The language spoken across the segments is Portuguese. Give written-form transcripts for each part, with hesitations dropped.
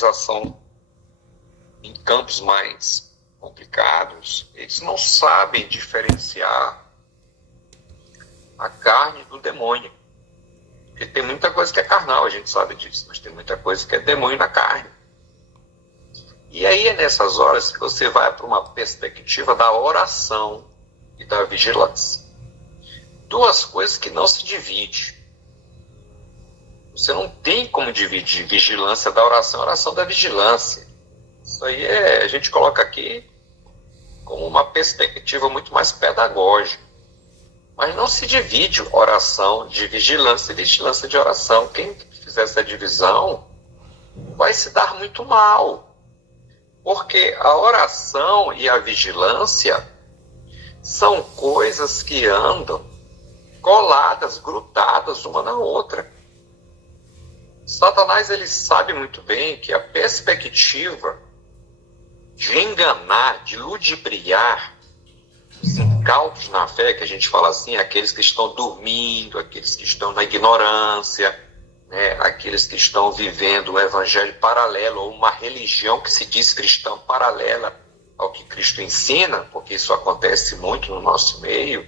evangelização em campos mais complicados, eles não sabem diferenciar a carne do demônio. Porque tem muita coisa que é carnal, a gente sabe disso, mas tem muita coisa que é demônio na carne. E aí é nessas horas que você vai para uma perspectiva da oração e da vigilância. Duas coisas que não se dividem. Você não tem como dividir vigilância da oração e oração da vigilância. Isso aí a gente coloca aqui como uma perspectiva muito mais pedagógica. Mas não se divide oração de vigilância e vigilância de oração. Quem fizer essa divisão vai se dar muito mal. Porque a oração e a vigilância são coisas que andam coladas, grudadas uma na outra. Satanás, ele sabe muito bem que a perspectiva de enganar, de ludibriar os incautos na fé, que a gente fala assim, aqueles que estão dormindo, aqueles que estão na ignorância, né, aqueles que estão vivendo um evangelho paralelo, ou uma religião que se diz cristã paralela ao que Cristo ensina, porque isso acontece muito no nosso meio.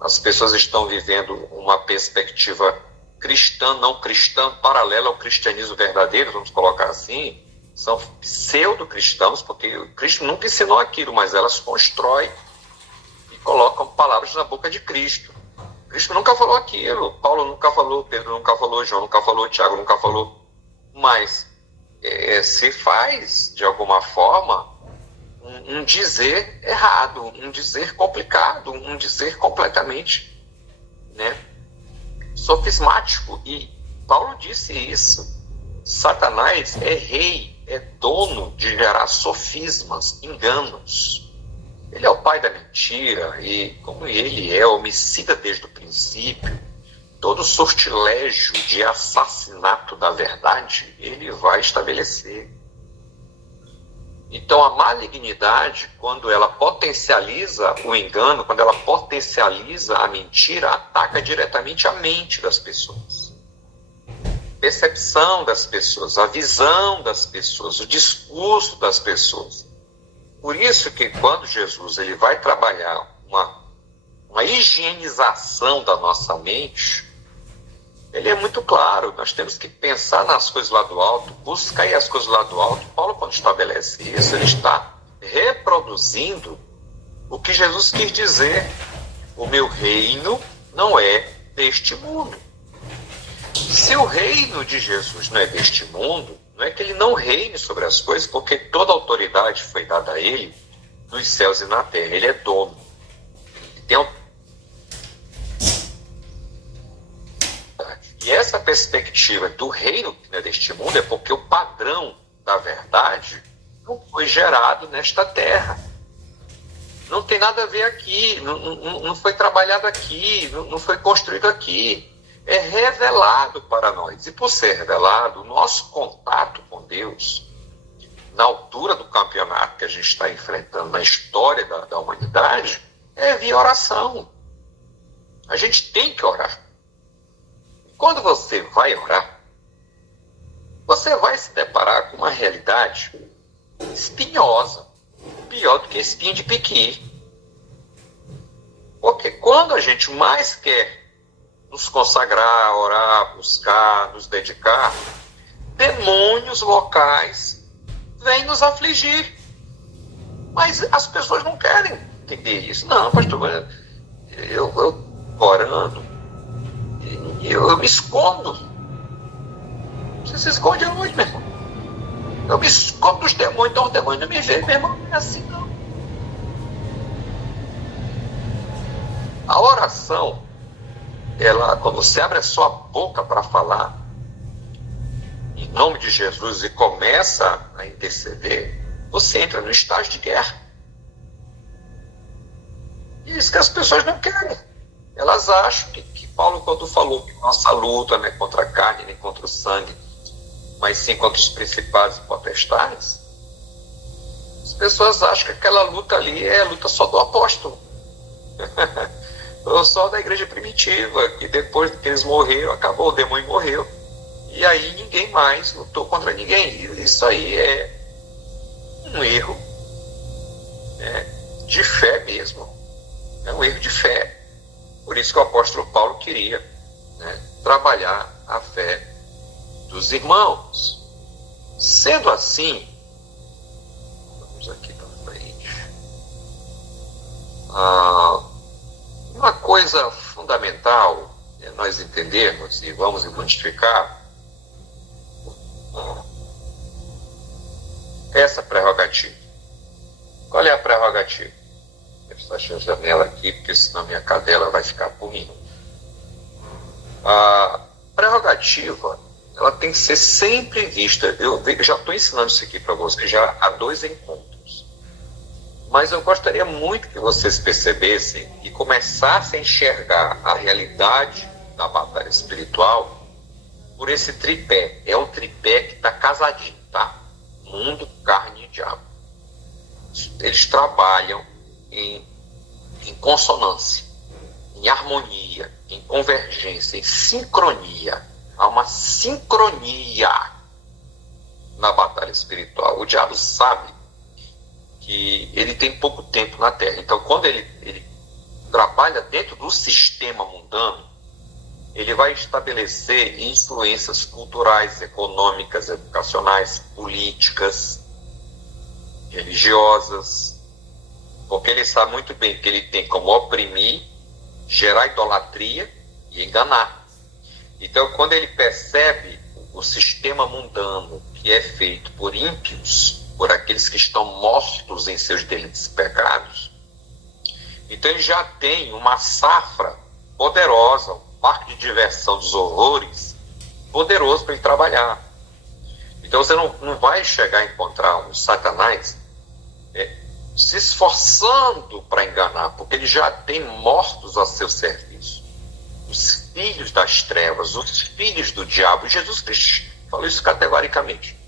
As pessoas estão vivendo uma perspectiva cristã, não cristã, paralela ao cristianismo verdadeiro, vamos colocar assim. São pseudo-cristãos, porque Cristo nunca ensinou aquilo, mas elas constroem e colocam palavras na boca de Cristo. Cristo nunca falou aquilo, Paulo nunca falou, Pedro nunca falou, João nunca falou, Tiago nunca falou, mas se faz, de alguma forma, um dizer errado, um dizer complicado, um dizer completamente, né, sofismático. E Paulo disse isso. Satanás é rei, é dono de gerar sofismas, enganos. Ele é o pai da mentira e, como ele é homicida desde o princípio, todo sortilégio de assassinato da verdade, ele vai estabelecer. Então, a malignidade, quando ela potencializa o engano, quando ela potencializa a mentira, ataca diretamente a mente das pessoas. Percepção das pessoas, a visão das pessoas, o discurso das pessoas. Por isso que quando Jesus ele vai trabalhar uma higienização da nossa mente, ele é muito claro, nós temos que pensar nas coisas lá do alto, buscar aí as coisas lá do alto. Paulo, quando estabelece isso, ele está reproduzindo o que Jesus quis dizer. O meu reino não é deste mundo. Se o reino de Jesus não é deste mundo, não é que ele não reine sobre as coisas, porque toda autoridade foi dada a ele nos céus e na terra. Ele é dono. Ele tem autoridade. E essa perspectiva do reino que não é deste mundo é porque o padrão da verdade não foi gerado nesta terra. Não tem nada a ver aqui, não foi trabalhado aqui, não foi construído aqui. É revelado para nós. E por ser revelado, o nosso contato com Deus, na altura do campeonato que a gente está enfrentando na história da humanidade, é via oração. A gente tem que orar. Quando você vai orar, você vai se deparar com uma realidade espinhosa, pior do que espinho de piqui. Porque quando a gente mais quer nos consagrar, orar, buscar, nos dedicar, demônios locais vêm nos afligir. Mas as pessoas não querem entender isso. Não, pastor, eu orando, eu me escondo. Você se esconde aonde, meu irmão? Eu me escondo dos demônios, então os demônios não me veem, meu irmão. Não é assim, não. A oração, ela, quando você abre a sua boca para falar, em nome de Jesus, e começa a interceder, você entra no estágio de guerra. E isso que as pessoas não querem. Elas acham que Paulo, quando falou que nossa luta não é contra a carne, nem contra o sangue, mas sim contra os principados e potestades, as pessoas acham que aquela luta ali é a luta só do apóstolo. Ou só da igreja primitiva, que depois que eles morreram, acabou, o demônio morreu. E aí ninguém mais lutou contra ninguém. Isso aí é um erro, né, de fé mesmo. É um erro de fé. Por isso que o apóstolo Paulo queria, né, trabalhar a fé dos irmãos. Sendo assim, vamos aqui para frente. Uma coisa fundamental é nós entendermos e vamos identificar essa prerrogativa. Qual é a prerrogativa? Eu estou achando a janela aqui, porque senão minha cadela vai ficar porrindo. A prerrogativa, ela tem que ser sempre vista. Eu já estou ensinando isso aqui para vocês já há 2 encontros. Mas eu gostaria muito que vocês percebessem e começassem a enxergar a realidade da batalha espiritual por esse tripé. É o tripé que está casadinho, tá? Mundo, carne e diabo. Eles trabalham em consonância, em harmonia, em convergência, em sincronia. Há uma sincronia na batalha espiritual. O diabo sabe que ele tem pouco tempo na Terra. Então, quando ele trabalha dentro do sistema mundano, ele vai estabelecer influências culturais, econômicas, educacionais, políticas, religiosas, porque ele sabe muito bem que ele tem como oprimir, gerar idolatria e enganar. Então, quando ele percebe o sistema mundano que é feito por ímpios, por aqueles que estão mortos em seus delitos e pecados, então ele já tem uma safra poderosa, um parque de diversão dos horrores poderoso para ele trabalhar. Então você não vai chegar a encontrar um Satanás se esforçando para enganar, porque ele já tem mortos a seu serviço. Os filhos das trevas, os filhos do diabo. Jesus Cristo falou isso categoricamente.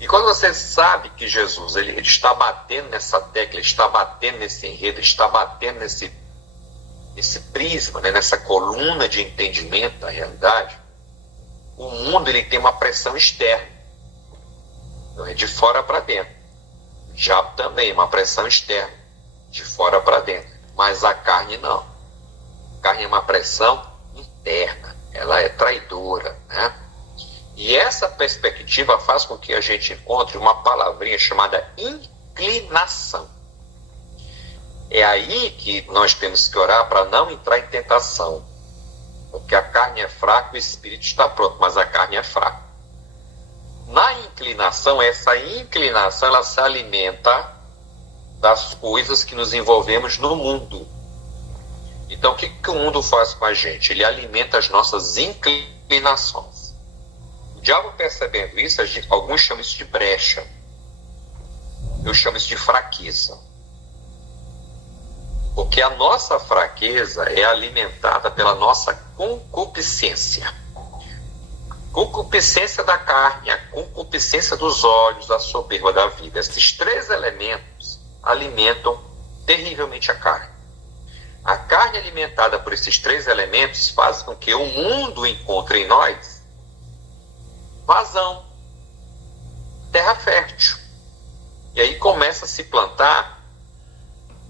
E quando você sabe que Jesus ele está batendo nessa tecla, ele está batendo nesse enredo, ele está batendo nesse prisma, né, nessa coluna de entendimento da realidade, o mundo ele tem uma pressão externa. Então, é de fora para dentro. O diabo também, uma pressão externa, de fora para dentro. Mas a carne não. A carne é uma pressão interna. Ela é traidora, né? E essa perspectiva faz com que a gente encontre uma palavrinha chamada inclinação. É aí que nós temos que orar para não entrar em tentação. Porque a carne é fraca, o espírito está pronto, mas a carne é fraca. Na inclinação, essa inclinação, ela se alimenta das coisas que nos envolvemos no mundo. Então, o que o mundo faz com a gente? Ele alimenta as nossas inclinações. O diabo, percebendo isso, alguns chamam isso de brecha. Eu chamo isso de fraqueza. Porque a nossa fraqueza é alimentada pela nossa concupiscência. Concupiscência da carne, a concupiscência dos olhos, a soberba da vida. Esses 3 elementos alimentam terrivelmente a carne. A carne alimentada por esses 3 elementos faz com que o mundo encontre em nós vazão, terra fértil. E aí começa a se plantar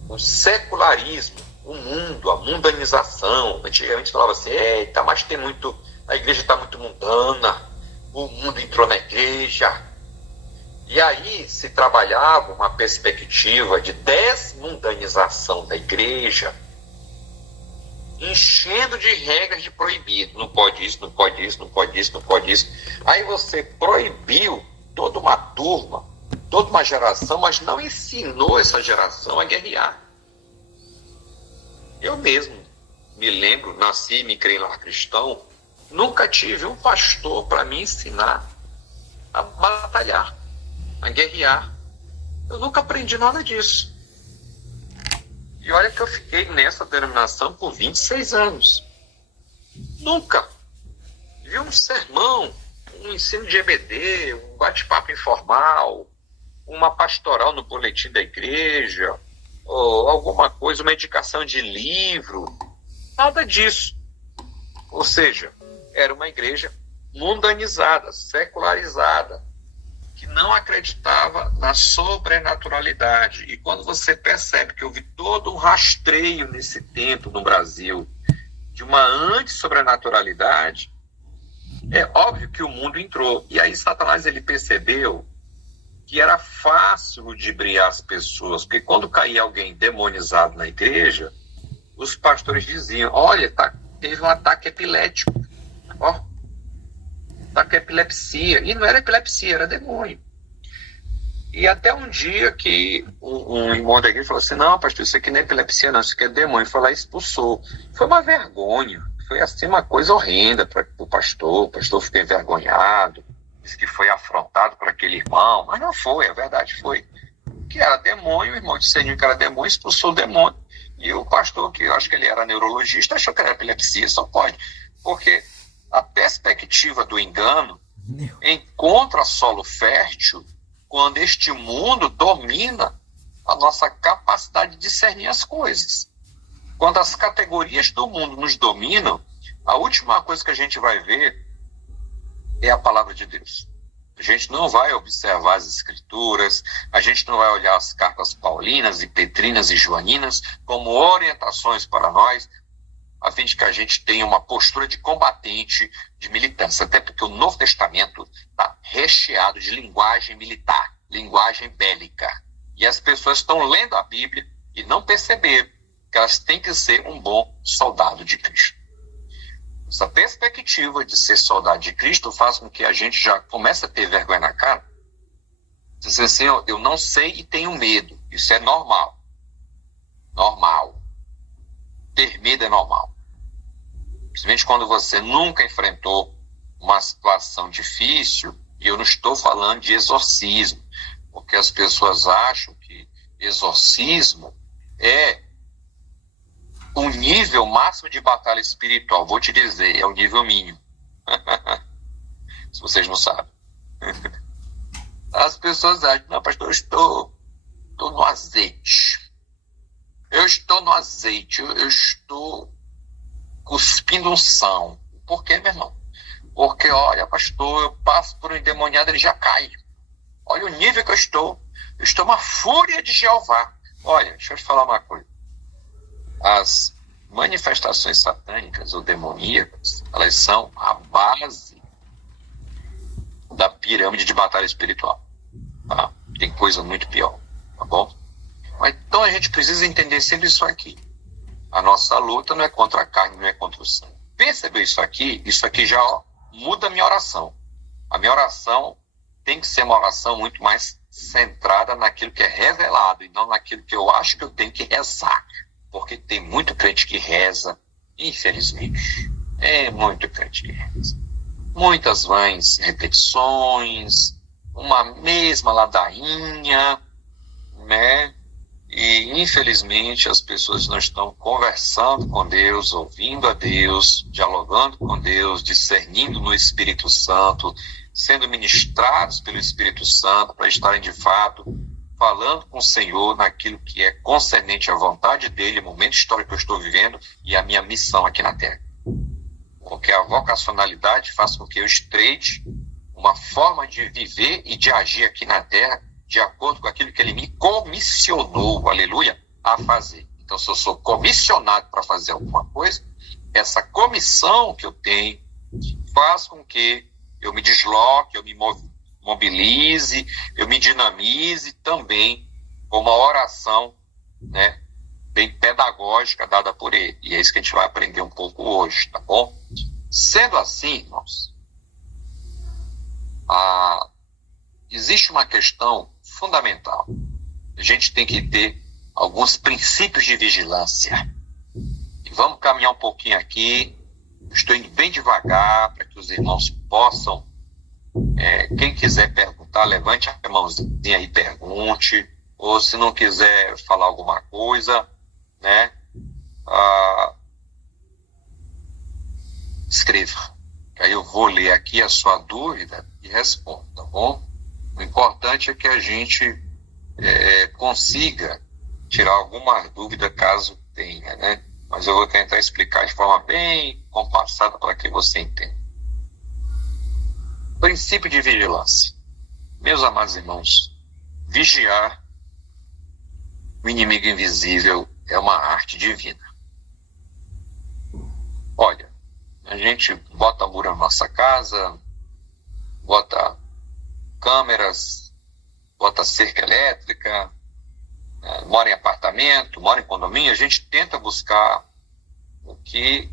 o secularismo, o mundo, a mundanização. Antigamente falava assim, eita, mas tem muito, a igreja está muito mundana, o mundo entrou na igreja. E aí se trabalhava uma perspectiva de desmundanização da igreja, enchendo de regras de proibido. Não pode isso, não pode isso, não pode isso, não pode isso. Aí você proibiu toda uma turma, toda uma geração, mas não ensinou essa geração a guerrear. Eu mesmo me lembro, nasci e me criei lá cristão, nunca tive um pastor para me ensinar a batalhar, a guerrear. Eu nunca aprendi nada disso. E olha que eu fiquei nessa denominação por 26 anos. Nunca vi um sermão, um ensino de EBD, um bate-papo informal, uma pastoral no boletim da igreja, ou alguma coisa, uma indicação de livro. Nada disso. Ou seja, era uma igreja mundanizada, secularizada, que não acreditava na sobrenaturalidade. E quando você percebe que houve todo um rastreio nesse tempo no Brasil de uma anti-sobrenaturalidade, é óbvio que o mundo entrou. E aí Satanás ele percebeu que era fácil ludibriar as pessoas, porque quando caía alguém demonizado na igreja, os pastores diziam, olha, teve um ataque epilético, ó, ataque epilepsia. E não era epilepsia, era demônio. E até um dia que um irmão da igreja falou assim, não, pastor, isso aqui não é epilepsia não, isso aqui é demônio. Foi lá e expulsou. Foi uma vergonha, foi assim uma coisa horrenda para o pastor ficou envergonhado, disse que foi afrontado por aquele irmão, mas não foi, a verdade foi que era demônio, o irmão discerniu que era demônio, expulsou o demônio. E o pastor, que eu acho que ele era neurologista, achou que era epilepsia, só pode. Porque a perspectiva do engano encontra solo fértil quando este mundo domina a nossa capacidade de discernir as coisas. Quando as categorias do mundo nos dominam, a última coisa que a gente vai ver é a palavra de Deus. A gente não vai observar as escrituras, a gente não vai olhar as cartas paulinas e petrinas e joaninas como orientações para nós, a fim de que a gente tenha uma postura de combatente, de militância. Até porque o Novo Testamento está recheado de linguagem militar, linguagem bélica. E as pessoas estão lendo a Bíblia e não perceberam que elas têm que ser um bom soldado de Cristo. Essa perspectiva de ser soldado de Cristo faz com que a gente já comece a ter vergonha na cara. Diz assim, eu não sei e tenho medo. Isso é normal. Normal. Ter medo é normal. Principalmente quando você nunca enfrentou uma situação difícil, e eu não estou falando de exorcismo, porque as pessoas acham que exorcismo é um nível máximo de batalha espiritual. Vou te dizer, é o nível mínimo. Se vocês não sabem. As pessoas acham, não, pastor, eu estou no azeite. Eu estou no azeite, eu estou cuspindo unção. Por quê, meu irmão? Porque, olha, pastor, eu passo por um endemoniado, ele já cai. Olha o nível que eu estou. Eu estou uma fúria de Jeová. Olha, deixa eu te falar uma coisa. As manifestações satânicas ou demoníacas, elas são a base da pirâmide de batalha espiritual. Tá? Tem coisa muito pior, tá bom? Mas, então a gente precisa entender sempre isso aqui. A nossa luta não é contra a carne, não é contra o sangue. Percebeu isso aqui? Isso aqui já muda a minha oração. A minha oração tem que ser uma oração muito mais centrada naquilo que é revelado e não naquilo que eu acho que eu tenho que rezar. Porque tem muito crente que reza, infelizmente. É muito crente que reza. Muitas vãs repetições, uma mesma ladainha, né? E, infelizmente, as pessoas não estão conversando com Deus, ouvindo a Deus, dialogando com Deus, discernindo no Espírito Santo, sendo ministrados pelo Espírito Santo para estarem, de fato, falando com o Senhor naquilo que é concernente à vontade dEle, o momento histórico que eu estou vivendo e a minha missão aqui na Terra. Porque a vocacionalidade faz com que eu estreite uma forma de viver e de agir aqui na Terra de acordo com aquilo que Ele me comissionou, aleluia, a fazer. Então, se eu sou comissionado para fazer alguma coisa, essa comissão que eu tenho faz com que eu me desloque, eu me mobilize, eu me dinamize também com uma oração, né, bem pedagógica dada por Ele. E é isso que a gente vai aprender um pouco hoje, tá bom? Sendo assim, irmãos, existe uma questão fundamental. A gente tem que ter alguns princípios de vigilância. E vamos caminhar um pouquinho aqui. Estou indo bem devagar para que os irmãos possam, quem quiser perguntar, levante a mãozinha e pergunte. Ou se não quiser falar alguma coisa, né, escreva. Aí eu vou ler aqui a sua dúvida e respondo, tá bom? O importante é que a gente consiga tirar alguma dúvida caso tenha, né? Mas eu vou tentar explicar de forma bem compassada para que você entenda. Princípio de vigilância. Meus amados irmãos, vigiar o inimigo invisível é uma arte divina. Olha, a gente bota muro na nossa casa, bota câmeras, bota cerca elétrica, mora em apartamento, mora em condomínio, a gente tenta buscar o que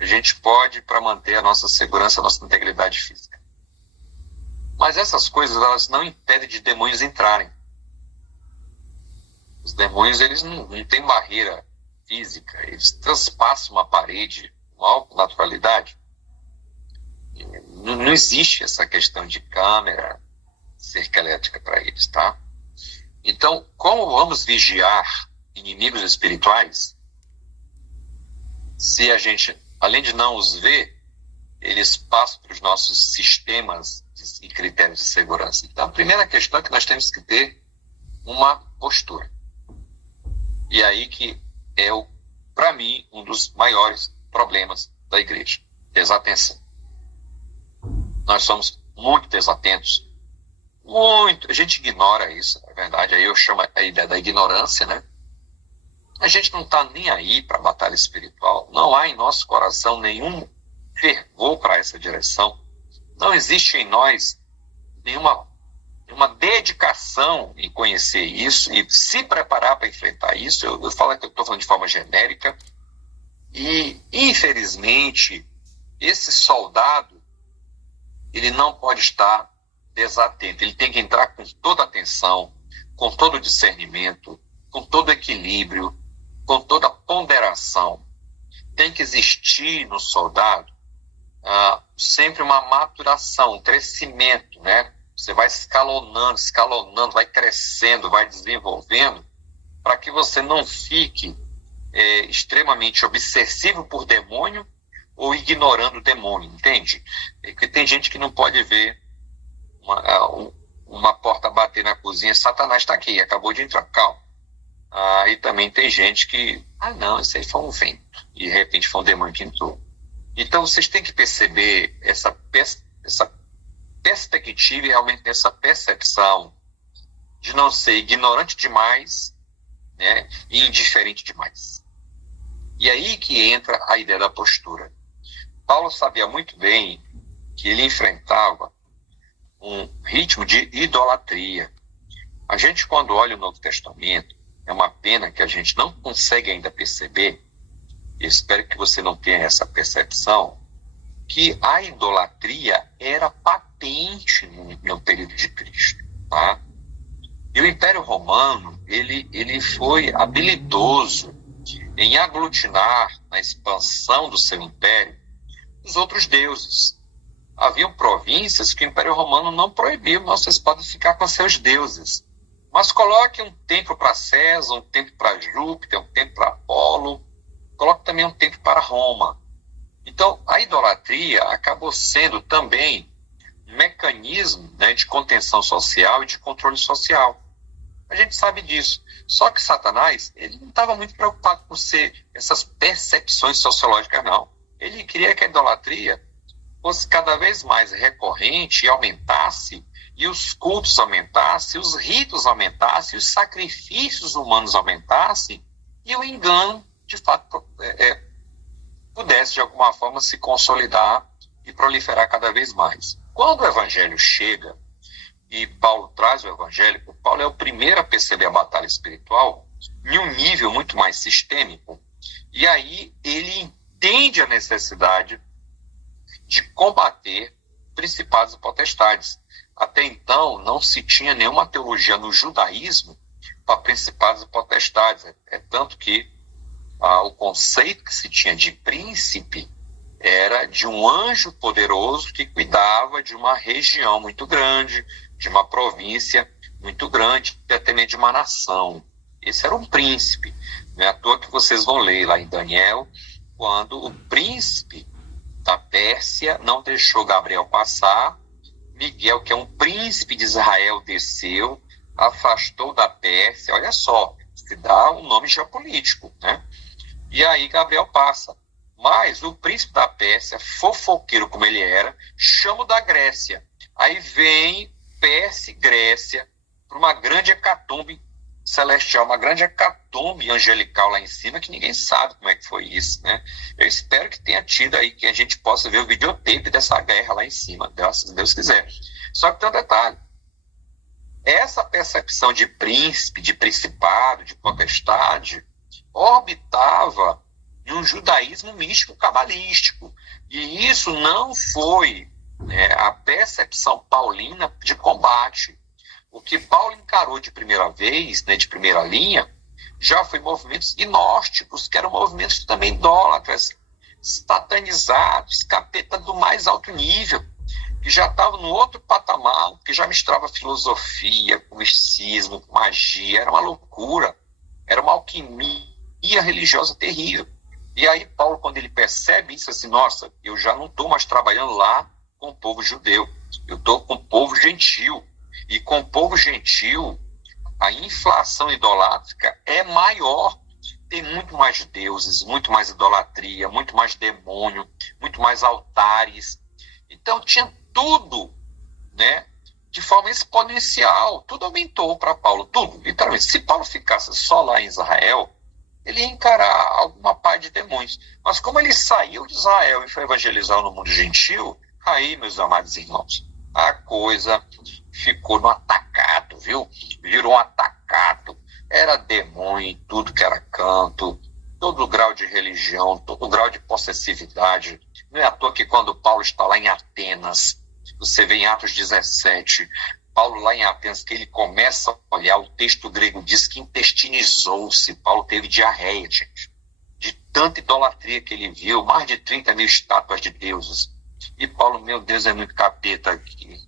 a gente pode para manter a nossa segurança, a nossa integridade física. Mas essas coisas, elas não impedem de demônios entrarem. Os demônios, eles não têm barreira física, eles transpassam uma parede com alta naturalidade. Não existe essa questão de câmera, cerca elétrica para eles, tá? Então, como vamos vigiar inimigos espirituais se a gente, além de não os ver, eles passam para os nossos sistemas e critérios de segurança? Então, a primeira questão é que nós temos que ter uma postura. E aí que é, para mim, um dos maiores problemas da igreja: desatenção. Nós somos muito desatentos. Muito. A gente ignora isso, na verdade. Aí eu chamo a ideia da ignorância, né? A gente não está nem aí para a batalha espiritual. Não há em nosso coração nenhum fervor para essa direção. Não existe em nós nenhuma dedicação em conhecer isso e se preparar para enfrentar isso. Eu falo que eu estou falando de forma genérica. E, infelizmente, esse soldado, ele não pode estar desatento. Ele tem que entrar com toda a atenção, com todo o discernimento, com todo o equilíbrio, com toda a ponderação. Tem que existir no soldado sempre uma maturação, um crescimento, né? Você vai escalonando, vai crescendo, vai desenvolvendo, para que você não fique extremamente obsessivo por demônio ou ignorando o demônio, entende? Porque tem gente que não pode ver uma porta bater na cozinha, Satanás está aqui, acabou de entrar, calma. E também tem gente que, não, isso aí foi um vento, e de repente foi um demônio que entrou. Então vocês têm que perceber essa perspectiva e realmente essa percepção de não ser ignorante demais, né, e indiferente demais. E aí que entra a ideia da postura. Paulo sabia muito bem que ele enfrentava um ritmo de idolatria. A gente, quando olha o Novo Testamento, é uma pena que a gente não consegue ainda perceber, e espero que você não tenha essa percepção, que a idolatria era patente no período de Cristo, tá? E o Império Romano, ele foi habilidoso em aglutinar, na expansão do seu império, os outros deuses. Haviam províncias que o Império Romano não proibiu: vocês podem ficar com seus deuses, mas coloque um templo para César, um templo para Júpiter, um templo para Apolo, coloque também um templo para Roma. Então, a idolatria acabou sendo também um mecanismo, né, de contenção social e de controle social. A gente sabe disso. Só que Satanás, ele não estava muito preocupado com ser essas percepções sociológicas, não. Ele queria que a idolatria fosse cada vez mais recorrente e aumentasse, e os cultos aumentassem, os ritos aumentassem, os sacrifícios humanos aumentassem, e o engano, de fato, pudesse de alguma forma se consolidar e proliferar cada vez mais. Quando o evangelho chega e Paulo traz o evangelho, Paulo é o primeiro a perceber a batalha espiritual em um nível muito mais sistêmico, e aí ele entende a necessidade de combater principados e potestades. Até então não se tinha nenhuma teologia no judaísmo para principados e potestades. É tanto que o conceito que se tinha de príncipe era de um anjo poderoso que cuidava de uma região muito grande, de uma província muito grande, e até mesmo de uma nação. Esse era um príncipe. Não é à toa que vocês vão ler lá em Daniel, quando o príncipe da Pérsia não deixou Gabriel passar, Miguel, que é um príncipe de Israel, desceu, afastou da Pérsia. Olha só, se dá um nome geopolítico, né? E aí Gabriel passa. Mas o príncipe da Pérsia, fofoqueiro como ele era, chama o da Grécia. Aí vem Pérsia e Grécia para uma grande hecatombe celestial, uma grande hecatombe angelical lá em cima, que ninguém sabe como é que foi isso, né? Eu espero que tenha tido aí, que a gente possa ver o videotape dessa guerra lá em cima, se Deus quiser. Só que tem um detalhe. Essa percepção de príncipe, de principado, de potestade, orbitava em um judaísmo místico cabalístico. E isso não foi, né, a percepção paulina de combate. O que Paulo encarou de primeira vez, né, de primeira linha, já foi movimentos gnósticos, que eram movimentos também idólatras, satanizados, capeta do mais alto nível, que já estavam no outro patamar, que já misturava filosofia com misticismo, com magia, era uma loucura, era uma alquimia religiosa terrível. E aí Paulo, quando ele percebe isso, assim, nossa, eu já não estou mais trabalhando lá com o povo judeu, eu estou com o povo gentil. E com o povo gentil, a inflação idolátrica é maior. Tem muito mais deuses, muito mais idolatria, muito mais demônio, muito mais altares. Então tinha tudo, né, de forma exponencial. Tudo aumentou para Paulo, tudo, literalmente. Se Paulo ficasse só lá em Israel, ele ia encarar alguma par de demônios. Mas como ele saiu de Israel e foi evangelizar no mundo gentil, aí, meus amados irmãos, a coisa ficou no atacado, viu? Virou um atacado. Era demônio em tudo que era canto, todo grau de religião, todo grau de possessividade. Não é à toa que quando Paulo está lá em Atenas, você vê em Atos 17, Paulo lá em Atenas, que ele começa a olhar, o texto grego diz que intestinizou-se. Paulo teve diarreia, gente, de tanta idolatria que ele viu, mais de 30 mil estátuas de deuses. E Paulo, meu Deus, é muito capeta aqui.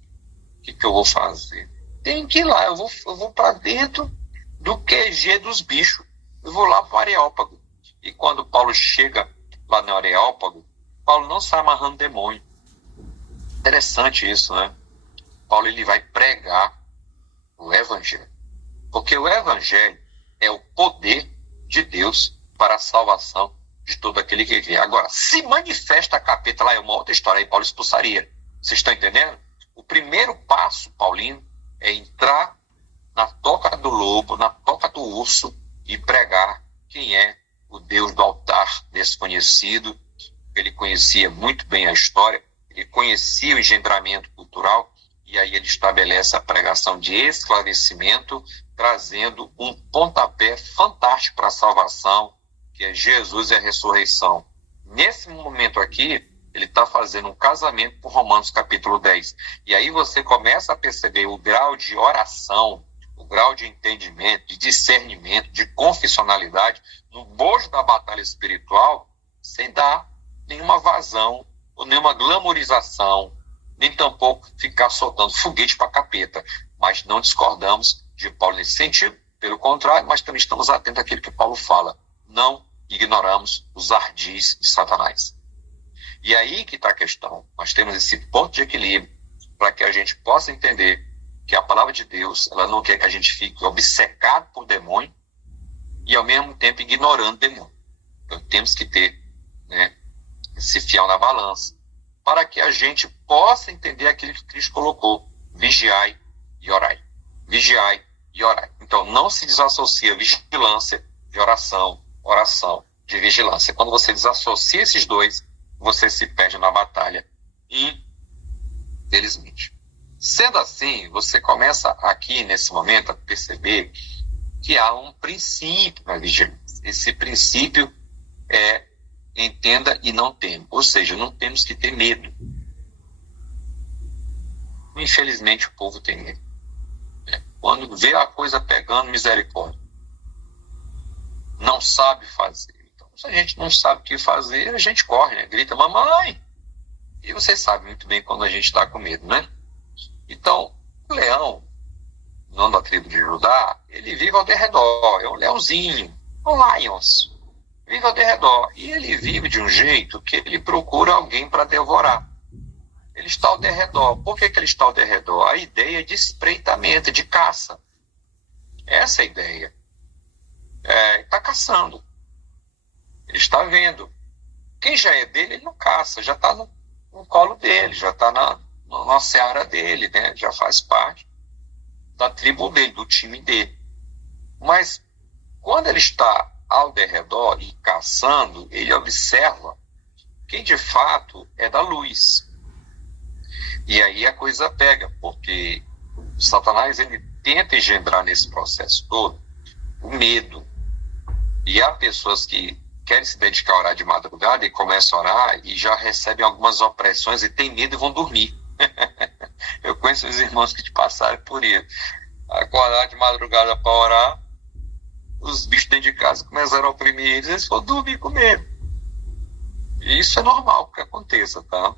O que eu vou fazer? Tem que ir lá, eu vou para dentro do QG dos bichos. Eu vou lá para o Areópago. E quando Paulo chega lá no Areópago, Paulo não sai amarrando demônio. Interessante isso, né? Paulo, ele vai pregar o Evangelho. Porque o Evangelho é o poder de Deus para a salvação de todo aquele que vê. Agora, se manifesta a capeta lá, é uma outra história, aí Paulo expulsaria. Vocês estão entendendo? O primeiro passo, Paulino, é entrar na toca do lobo, na toca do urso e pregar quem é o Deus do altar desconhecido. Ele conhecia muito bem a história, ele conhecia o engendramento cultural, e aí ele estabelece a pregação de esclarecimento, trazendo um pontapé fantástico para a salvação, que é Jesus e a ressurreição. Nesse momento aqui, ele está fazendo um casamento por Romanos capítulo 10. E aí você começa a perceber o grau de oração, o grau de entendimento, de discernimento, de confessionalidade, no bojo da batalha espiritual, sem dar nenhuma vazão, ou nenhuma glamorização, nem tampouco ficar soltando foguete para capeta. Mas não discordamos de Paulo nesse sentido, pelo contrário, mas também estamos atentos àquilo que Paulo fala. Não ignoramos os ardis de Satanás. E aí que está a questão. Nós temos esse ponto de equilíbrio para que a gente possa entender que a palavra de Deus, ela não quer que a gente fique obcecado por demônio e ao mesmo tempo ignorando o demônio. Então temos que ter, né, esse fiel na balança para que a gente possa entender aquilo que Cristo colocou. Vigiai e orai. Vigiai e orai. Então não se desassocia vigilância de oração, oração de vigilância. Quando você desassocia esses dois, você se perde na batalha, infelizmente. Sendo assim, você começa aqui, nesse momento, a perceber que há um princípio na vigilância. Esse princípio é entenda e não teme. Ou seja, não temos que ter medo. Infelizmente, o povo tem medo. Quando vê a coisa pegando, misericórdia. Não sabe fazer. Se a gente não sabe o que fazer, a gente corre, né? Grita, mamãe! E vocês sabem muito bem quando a gente está com medo, né? Então, o leão, não da tribo de Judá, ele vive ao derredor, é um leãozinho, um lions, vive ao derredor. E ele vive de um jeito que ele procura alguém para devorar. Ele está ao derredor. Por que ele está ao derredor? A ideia de espreitamento, de caça. Essa é a ideia. Está caçando. Ele está vendo quem já é dele, ele não caça, já está no colo dele, já está na seara dele, né? Já faz parte da tribo dele, do time dele. Mas quando ele está ao derredor e caçando, ele observa quem de fato é da luz. E aí a coisa pega, porque Satanás ele tenta engendrar nesse processo todo o medo. E há pessoas que querem se dedicar a orar de madrugada e começam a orar e já recebem algumas opressões e têm medo e vão dormir. Eu conheço os irmãos que te passaram por isso. Acordar de madrugada para orar, os bichos dentro de casa começaram a oprimir eles foram dormir com medo. E isso é normal que aconteça, tá?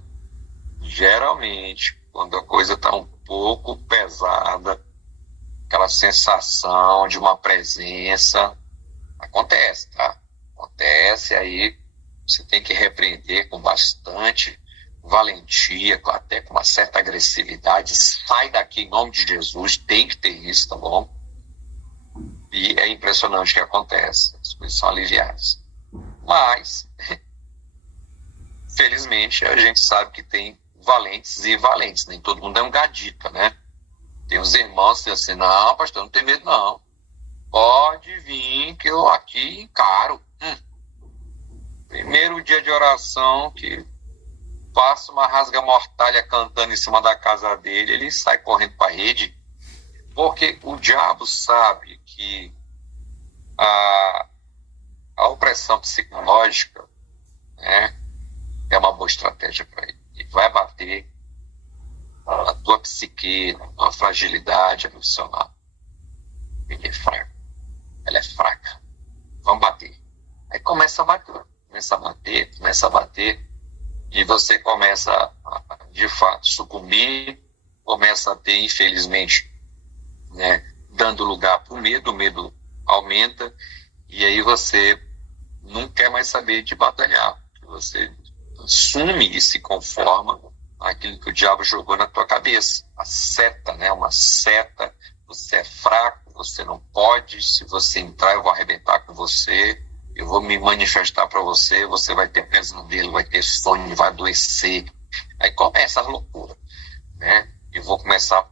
Geralmente, quando a coisa está um pouco pesada, aquela sensação de uma presença, acontece, tá? Acontece, aí você tem que repreender com bastante valentia, até com uma certa agressividade. Sai daqui em nome de Jesus, tem que ter isso, tá bom? E é impressionante o que acontece, as coisas são aliviadas. Mas, felizmente, a gente sabe que tem valentes e valentes, nem todo mundo é um gadita, né? Tem os irmãos que dizem assim, não, pastor, não tem medo não. Pode vir que eu aqui encaro. Primeiro dia de oração que passa uma rasga-mortalha cantando em cima da casa dele, ele sai correndo para a rede, porque o diabo sabe que a opressão psicológica, né, é uma boa estratégia para ele. Ele vai bater na tua psique, na fragilidade emocional. Ele é fraco. Ela é fraca. Vamos bater. Aí começa a bater, e você começa a, de fato, sucumbir, começa a ter, infelizmente, né, dando lugar para o medo aumenta, e aí você não quer mais saber de batalhar, você assume e se conforma àquilo que o diabo jogou na tua cabeça, a seta, né, uma seta, você é fraco, você não pode, se você entrar eu vou arrebentar com você, eu vou me manifestar para você, você vai ter pesadelo, vai ter sonho, vai adoecer. Aí começa a loucura, né? Eu vou começar a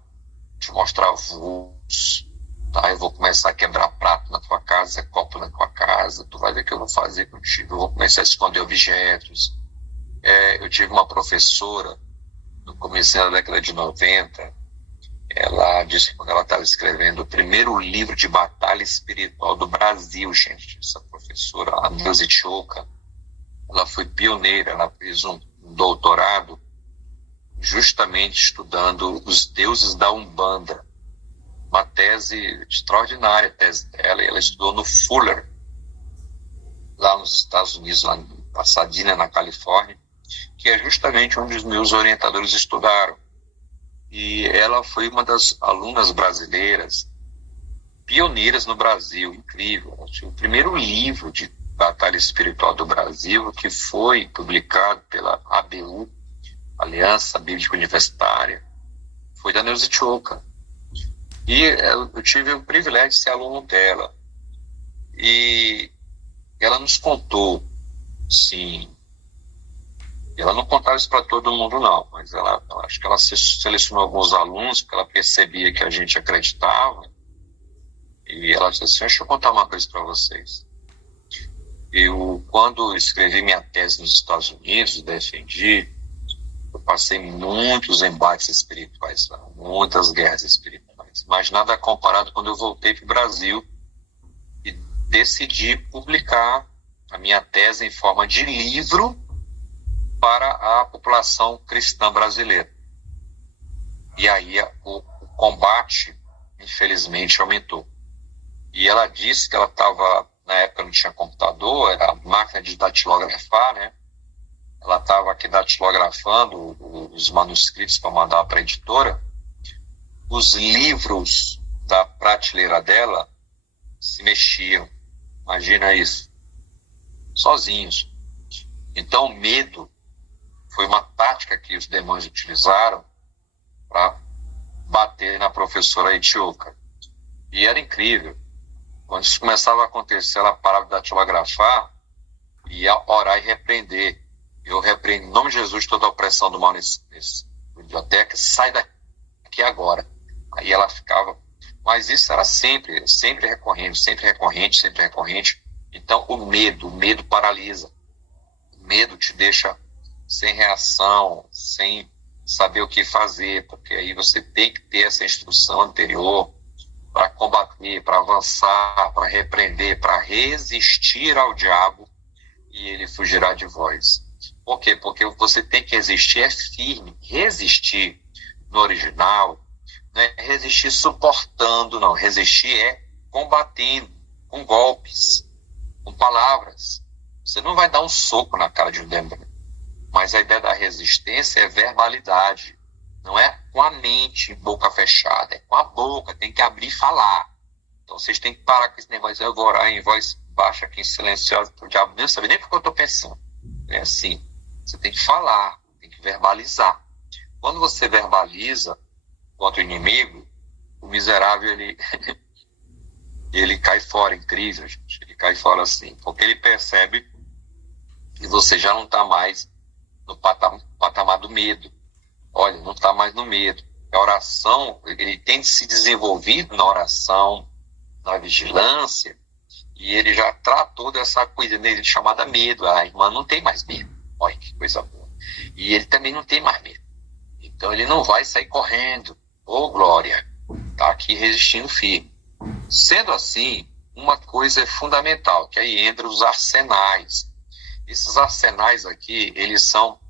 te mostrar voos, tá? Eu vou começar a quebrar prato na tua casa, copo na tua casa, tu vai ver o que eu vou fazer contigo, eu vou começar a esconder objetos. Eu tive uma professora, no começo da década de 90, ela disse que quando ela estava escrevendo o primeiro livro de batalha espiritual do Brasil, gente, essa professora, a Neuza Tioca, ela foi pioneira, ela fez um doutorado justamente estudando os deuses da Umbanda, uma tese extraordinária, a tese dela, e ela estudou no Fuller, lá nos Estados Unidos, lá em Pasadena, na Califórnia, que é justamente onde os meus orientadores estudaram. E ela foi uma das alunas brasileiras pioneiras no Brasil, incrível. O primeiro livro de batalha espiritual do Brasil, que foi publicado pela ABU, Aliança Bíblica Universitária, foi da Neuza Tioca. E eu tive o privilégio de ser aluno dela. E ela nos contou, sim. Ela não contava isso para todo mundo, não, mas ela acho que ela selecionou alguns alunos, porque ela percebia que a gente acreditava, e ela disse assim, deixa eu contar uma coisa para vocês. Eu, quando escrevi minha tese nos Estados Unidos, defendi, eu passei muitos embates espirituais, muitas guerras espirituais, mas nada comparado quando eu voltei para o Brasil e decidi publicar a minha tese em forma de livro para a população cristã brasileira. E aí o combate, infelizmente, aumentou. E ela disse que ela estava, na época não tinha computador, era máquina de datilografar, né? Ela estava aqui datilografando os manuscritos para mandar para a editora. Os livros da prateleira dela se mexiam. Imagina isso. Sozinhos. Então, o medo foi uma tática que os demônios utilizaram para bater na professora Etioca. E era incrível. Quando isso começava a acontecer, ela parava de datilografar e ia orar e repreender. Eu repreendo em nome de Jesus toda a opressão do mal nessa biblioteca, sai daqui agora. Aí ela ficava, mas isso era sempre recorrente, sempre recorrente, sempre recorrente. Então o medo paralisa. O medo te deixa sem reação, sem saber o que fazer, porque aí você tem que ter essa instrução anterior para combater, para avançar, para repreender, para resistir ao diabo e ele fugirá de vós. Por quê? Porque você tem que resistir, é firme. Resistir no original não é resistir suportando, não. Resistir é combatendo, com golpes, com palavras. Você não vai dar um soco na cara de um demônio. Mas a ideia da resistência é verbalidade. Não é com a mente, boca fechada. É com a boca, tem que abrir e falar. Então vocês têm que parar com esse negócio. Eu vou orar em voz baixa aqui, silenciosa, para o diabo nem saber nem porque eu estou pensando. É assim. Você tem que falar, tem que verbalizar. Quando você verbaliza contra o inimigo, o miserável, ele cai fora. Incrível, gente. Ele cai fora assim. Porque ele percebe que você já não está mais no patamar do medo. Olha, não está mais no medo. A oração, ele tem se desenvolvido na oração, na vigilância, e ele já tratou dessa coisa nele chamada medo. A irmã não tem mais medo. Olha que coisa boa. E ele também não tem mais medo. Então ele não vai sair correndo. Ô, glória! Está aqui resistindo firme. Sendo assim, uma coisa é fundamental, que aí entra os arsenais. Esses arsenais aqui, eles são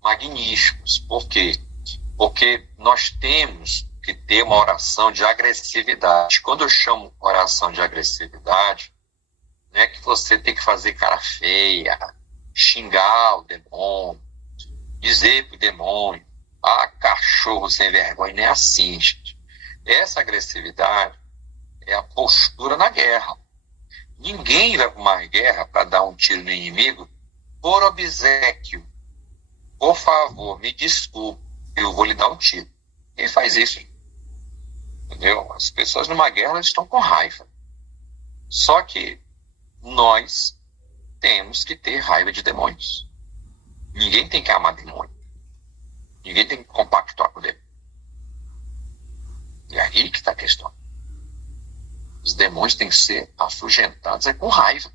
magníficos. Por quê? Porque nós temos que ter uma oração de agressividade. Quando eu chamo oração de agressividade, não é que você tem que fazer cara feia, xingar o demônio, dizer para o demônio, cachorro sem vergonha, nem assim, gente. Essa agressividade é a postura na guerra. Ninguém vai para uma guerra para dar um tiro no inimigo por obséquio. Por favor, me desculpe, eu vou lhe dar um tiro. Quem faz isso? Entendeu? As pessoas numa guerra elas estão com raiva. Só que nós temos que ter raiva de demônios. Ninguém tem que amar demônio. Ninguém tem que compactuar com o demônio. E aí que está a questão. Os demônios têm que ser afugentados com raiva.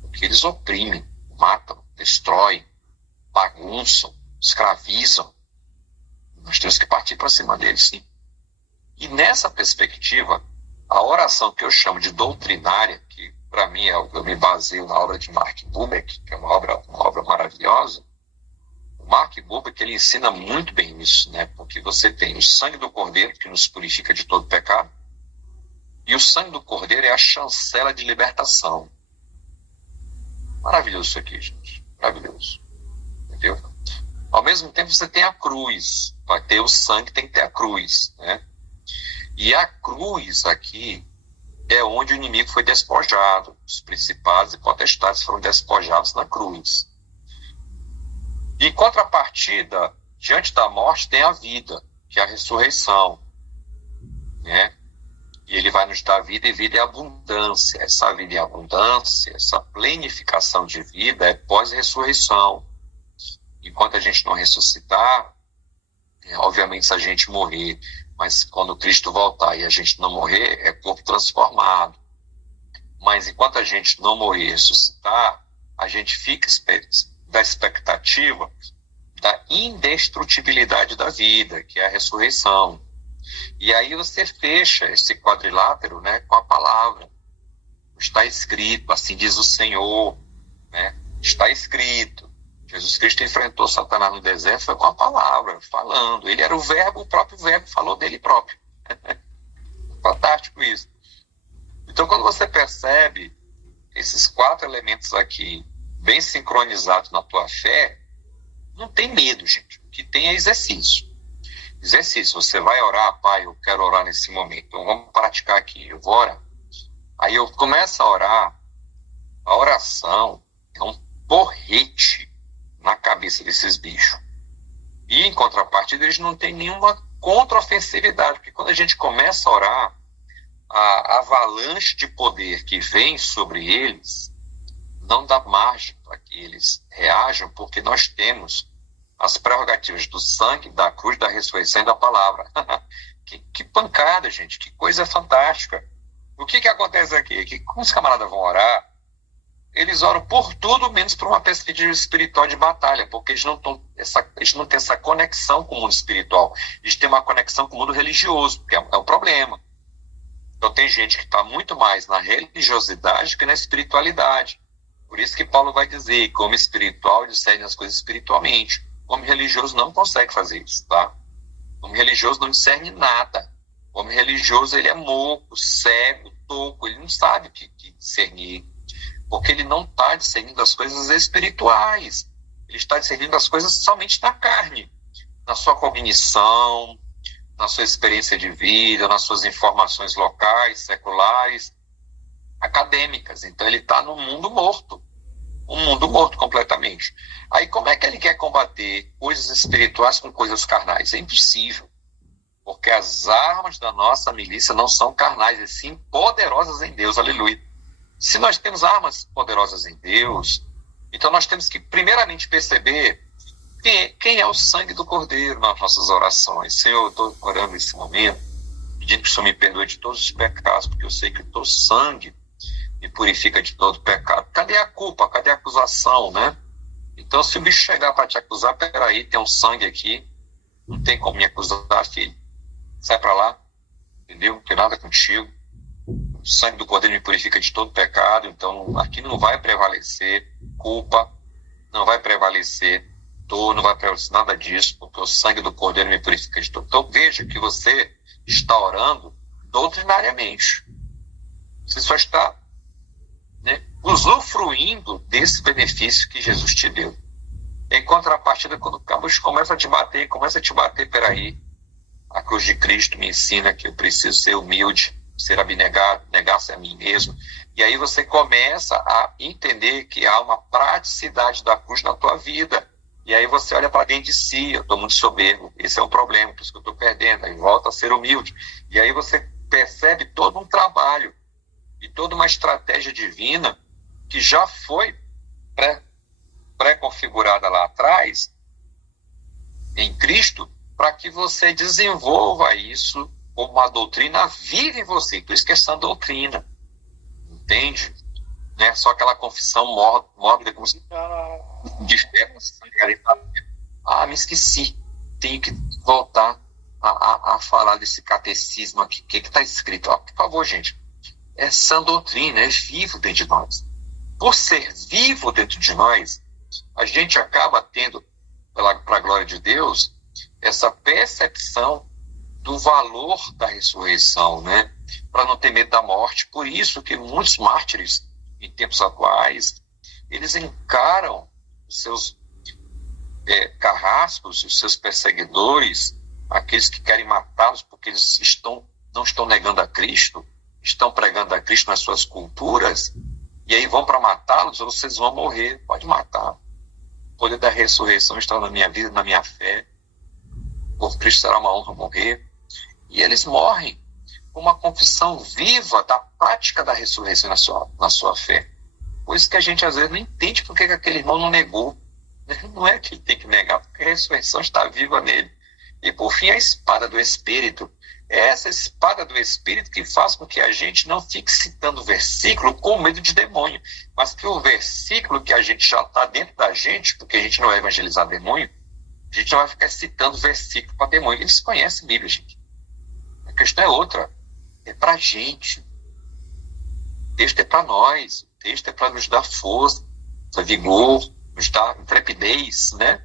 Porque eles oprimem, matam, destroem, bagunçam, escravizam. Nós temos que partir para cima deles, sim. E nessa perspectiva, a oração que eu chamo de doutrinária, que para mim eu me baseio na obra de Mark Bubeck, que é uma obra maravilhosa. O Mark Bubeck, ele ensina muito bem isso, né? Porque você tem o sangue do Cordeiro, que nos purifica de todo pecado, e o sangue do Cordeiro é a chancela de libertação. Maravilhoso isso aqui, gente. Maravilhoso. Entendeu? Ao mesmo tempo, você tem a cruz. Para ter o sangue, tem que ter a cruz, né? E a cruz aqui é onde o inimigo foi despojado. Os principados e potestades foram despojados na cruz. E em contrapartida, diante da morte, tem a vida, que é a ressurreição, né? E ele vai nos dar vida, e vida é abundância. Essa vida em abundância, essa plenificação de vida é pós-ressurreição. Enquanto a gente não ressuscitar, obviamente se a gente morrer, mas quando Cristo voltar e a gente não morrer, é corpo transformado. Mas enquanto a gente não morrer e ressuscitar, a gente fica da expectativa da indestrutibilidade da vida, que é a ressurreição. E aí você fecha esse quadrilátero, né, com a palavra. Está escrito, assim diz o Senhor, né? Está escrito. Jesus Cristo enfrentou Satanás no deserto, foi com a palavra, falando. Ele era o verbo, o próprio verbo falou dele próprio. Fantástico isso. Então, quando você percebe esses 4 elementos aqui bem sincronizados na tua fé, não tem medo, gente. O que tem é exercício. Exercício. Você vai orar, pai, eu quero orar nesse momento. Então, vamos praticar aqui. Eu vou orar. Aí eu começo a orar. A oração é um porrete na cabeça desses bichos. E, em contrapartida, eles não têm nenhuma contra-ofensividade, porque quando a gente começa a orar, a avalanche de poder que vem sobre eles não dá margem para que eles reajam, porque nós temos as prerrogativas do sangue, da cruz, da ressurreição e da palavra. Que pancada, gente, que coisa fantástica. O que acontece aqui? Que quando os camaradas vão orar, eles oram por tudo menos por uma perspectiva espiritual de batalha, porque eles não têm essa conexão com o mundo espiritual. Eles têm uma conexão com o mundo religioso, que é um problema. Então tem gente que está muito mais na religiosidade que na espiritualidade. Por isso que Paulo vai dizer que o homem espiritual discerne as coisas espiritualmente. O homem religioso não consegue fazer isso, tá? O homem religioso não discerne nada. O homem religioso, ele é moco, cego, toco, ele não sabe o que discernir. Porque ele não está discernindo as coisas espirituais. Ele está discernindo as coisas somente na carne. Na sua cognição, na sua experiência de vida, nas suas informações locais, seculares, acadêmicas. Então ele está num mundo morto. Um mundo morto completamente. Aí como é que ele quer combater coisas espirituais com coisas carnais? É impossível. Porque as armas da nossa milícia não são carnais, e sim poderosas em Deus. Aleluia. Se nós temos armas poderosas em Deus, então nós temos que primeiramente perceber quem é o sangue do Cordeiro nas nossas orações. Senhor, eu estou orando nesse momento, pedindo que o Senhor me perdoe de todos os pecados, porque eu sei que o teu sangue me purifica de todo pecado. Cadê a culpa? Cadê a acusação, né? Então, se o bicho chegar para te acusar, peraí, tem um sangue aqui, não tem como me acusar, filho. Sai para lá, entendeu? Não tem nada contigo. O sangue do Cordeiro me purifica de todo pecado, então aqui não vai prevalecer culpa, não vai prevalecer dor, não vai prevalecer nada disso, porque o sangue do Cordeiro me purifica de todo. Então veja que você está orando doutrinariamente. Você só está, né, usufruindo desse benefício que Jesus te deu. Em contrapartida, quando o cabucho começa a te bater, peraí, a cruz de Cristo me ensina que eu preciso ser humilde, ser abnegado, negar-se a mim mesmo. E aí você começa a entender que há uma praticidade da cruz na tua vida. E aí você olha para dentro de si, eu estou muito soberbo, esse é o problema, por isso que eu estou perdendo. Aí volta a ser humilde. E aí você percebe todo um trabalho e toda uma estratégia divina que já foi pré-configurada lá atrás, em Cristo, para que você desenvolva isso como uma doutrina viva em você. Por isso que é essa doutrina, entende? Não é só aquela confissão mórbida, como se de fé, me esqueci, tenho que voltar a falar desse catecismo aqui. O que está escrito? Por favor, gente, essa doutrina é vivo dentro de nós. Por ser vivo dentro de nós, a gente acaba tendo, para a glória de Deus, essa percepção do valor da ressurreição, né? Para não ter medo da morte. Por isso que muitos mártires, em tempos atuais, eles encaram os seus carrascos, os seus perseguidores, aqueles que querem matá-los porque eles não estão negando a Cristo, estão pregando a Cristo nas suas culturas, e aí vão para matá-los, ou vocês vão morrer. Pode matar. O poder da ressurreição está na minha vida, na minha fé. Por Cristo será uma honra morrer. E eles morrem com uma confissão viva da prática da ressurreição na sua fé. Por isso que a gente às vezes não entende por que aquele irmão não negou. Não é que ele tem que negar, porque a ressurreição está viva nele. E por fim, a espada do Espírito. É essa espada do Espírito que faz com que a gente não fique citando versículo com medo de demônio, mas que o versículo que a gente já está dentro da gente, porque a gente não vai evangelizar demônio, a gente não vai ficar citando versículo para demônio. Eles conhecem a Bíblia, gente. A questão é outra. É para a gente. O texto é para nós. O texto é para nos dar força, vigor, nos dar intrepidez, né?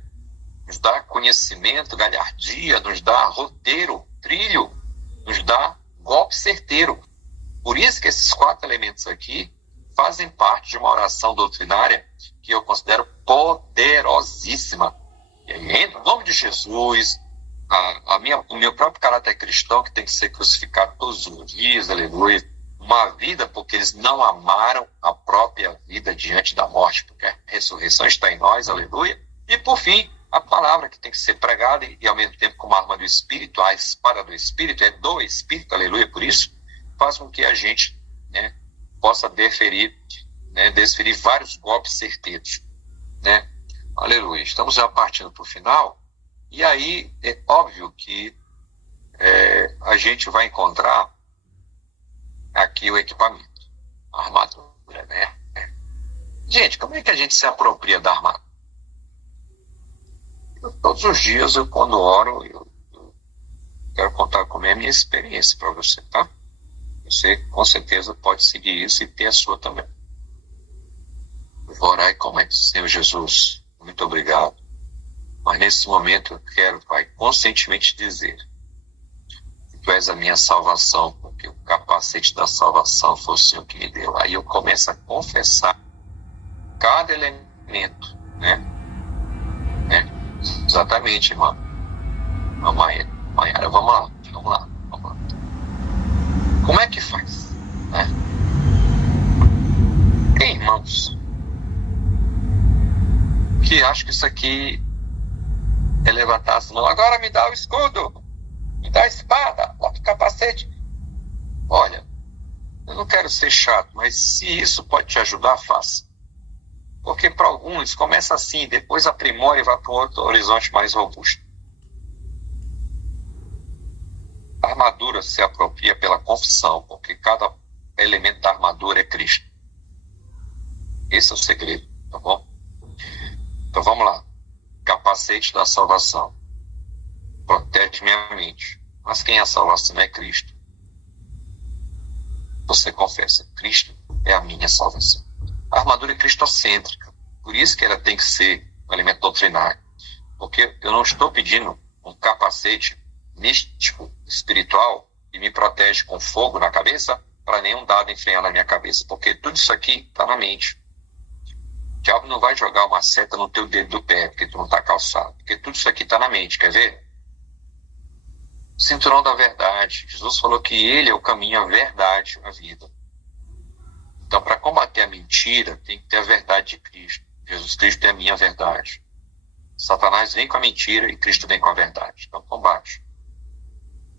Nos dá conhecimento, galhardia, nos dá roteiro, trilho, nos dá golpe certeiro. Por isso que esses 4 elementos aqui fazem parte de uma oração doutrinária que eu considero poderosíssima. E aí entra o nome de Jesus, o meu próprio caráter cristão, que tem que ser crucificado todos os dias, aleluia. Uma vida porque eles não amaram a própria vida diante da morte, porque a ressurreição está em nós, aleluia. E por fim, a palavra que tem que ser pregada e ao mesmo tempo como arma do Espírito, a espada do Espírito, é do Espírito, aleluia. Por isso, faz com que a gente, né, possa deferir né, desferir vários golpes certeiros, né? Aleluia. Estamos já partindo para o final, e aí é óbvio que a gente vai encontrar aqui o equipamento, a armadura, né? Gente, como é que a gente se apropria da armadura? Todos os dias, quando oro, eu quero contar como é a minha experiência para você, tá? Você, com certeza, pode seguir isso e ter a sua também. Eu vou orar e comente. Senhor Jesus, muito obrigado. Mas nesse momento eu quero, Pai, conscientemente dizer que Tu és a minha salvação, porque o capacete da salvação foi o Senhor que me deu. Aí eu começo a confessar cada elemento, né? Exatamente, irmã. Maiara, vamos lá. Como é que faz? Né? Tem irmãos que acham que isso aqui é levantar as mãos. Agora me dá o escudo, me dá a espada, bota o capacete. Olha, eu não quero ser chato, mas se isso pode te ajudar, faça. Porque para alguns começa assim, depois aprimora e vai para um outro horizonte mais robusto. A armadura se apropria pela confissão, porque cada elemento da armadura é Cristo. Esse é o segredo, tá bom? Então vamos lá. Capacete da salvação. Protege minha mente. Mas quem é a salvação? É Cristo. Você confessa, Cristo é a minha salvação. A armadura é cristocêntrica. Por isso que ela tem que ser um elemento doutrinário. Porque eu não estou pedindo um capacete místico, espiritual, que me protege com fogo na cabeça, para nenhum dado enfrenhar na minha cabeça. Porque tudo isso aqui está na mente. O diabo não vai jogar uma seta no teu dedo do pé, porque tu não está calçado. Porque tudo isso aqui está na mente, quer ver? Cinturão da verdade. Jesus falou que ele é o caminho, a verdade, a vida. Então, para combater a mentira, tem que ter a verdade de Cristo. Jesus Cristo é a minha verdade. Satanás vem com a mentira e Cristo vem com a verdade. Então, combate.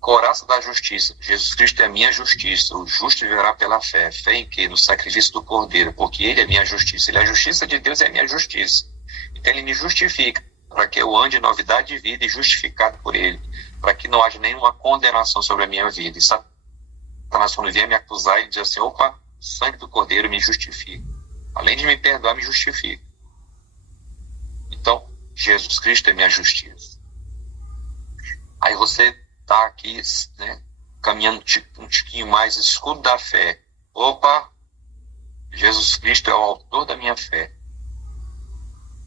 Couraça da justiça. Jesus Cristo é a minha justiça. O justo viverá pela fé. Fé em quê? No sacrifício do Cordeiro. Porque ele é a minha justiça. Ele é a justiça de Deus, é a minha justiça. Então, ele me justifica para que eu ande em novidade de vida e justificado por ele. Para que não haja nenhuma condenação sobre a minha vida. E Satanás, quando vier me acusar, ele diz assim, opa, o sangue do Cordeiro me justifica. Além de me perdoar, me justifica. Então, Jesus Cristo é minha justiça. Aí você está aqui, né, caminhando um tiquinho mais, escudo da fé. Opa, Jesus Cristo é o autor da minha fé.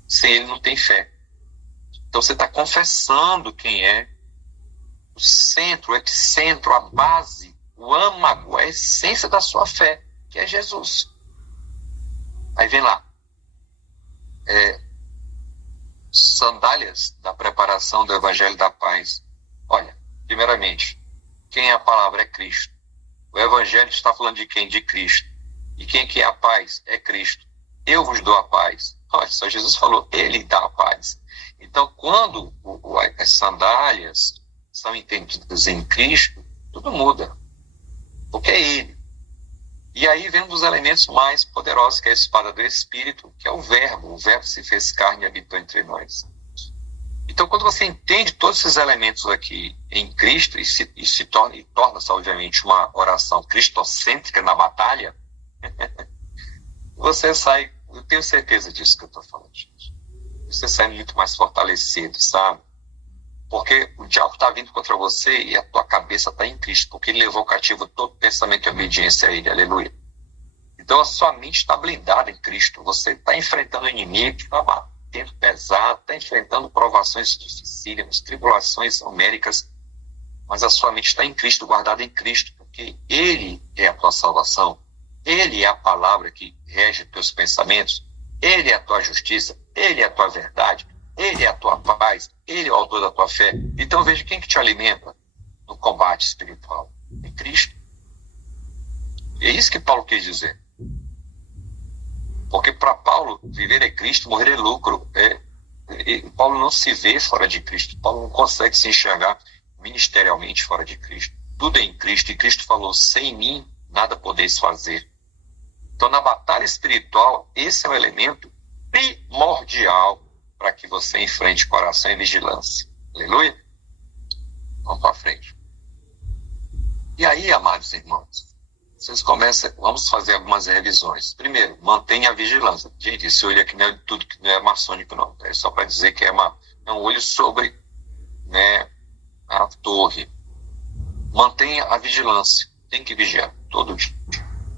Sem ele não tem fé. Então você está confessando quem é o centro, o epicentro, a base, o âmago, a essência da sua fé, que é Jesus. Aí vem lá. Sandálias da preparação do Evangelho da Paz. Olha, primeiramente, quem é a palavra? É Cristo. O Evangelho está falando de quem? De Cristo. E quem que é a paz? É Cristo. Eu vos dou a paz. Olha só, Jesus falou, ele dá a paz. Então, quando as sandálias são entendidas em Cristo, tudo muda. Porque é ele. E aí vem um dos elementos mais poderosos, que é a espada do Espírito, que é o Verbo. O Verbo se fez carne e habitou entre nós. Então, quando você entende todos esses elementos aqui em Cristo e torna-se, obviamente, uma oração cristocêntrica na batalha, você sai, eu tenho certeza disso que eu estou falando, gente. Você sai muito mais fortalecido, sabe? Porque o diabo está vindo contra você e a tua cabeça está em Cristo, porque ele levou cativo todo pensamento e obediência a ele, aleluia. Então a sua mente está blindada em Cristo, você está enfrentando o inimigo, está batendo pesado, está enfrentando provações dificílimas, tribulações homéricas, mas a sua mente está em Cristo, guardada em Cristo, porque ele é a tua salvação, ele é a palavra que rege teus pensamentos, ele é a tua justiça, ele é a tua verdade, ele é a tua paz, ele é o autor da tua fé. Então veja quem que te alimenta no combate espiritual. É Cristo. É isso que Paulo quis dizer. Porque para Paulo, viver é Cristo, morrer é lucro. Paulo não se vê fora de Cristo. Paulo não consegue se enxergar ministerialmente fora de Cristo. Tudo é em Cristo. E Cristo falou, sem mim, nada podeis fazer. Então, na batalha espiritual, esse é o elemento primordial para que você enfrente coração e vigilância. Aleluia? Vamos para frente. E aí, amados irmãos, vamos fazer algumas revisões. Primeiro, mantenha a vigilância. Gente, esse olho aqui não é tudo que não é maçônico, não. É só para dizer que é um olho sobre, né, a torre. Mantenha a vigilância. Tem que vigiar todo dia.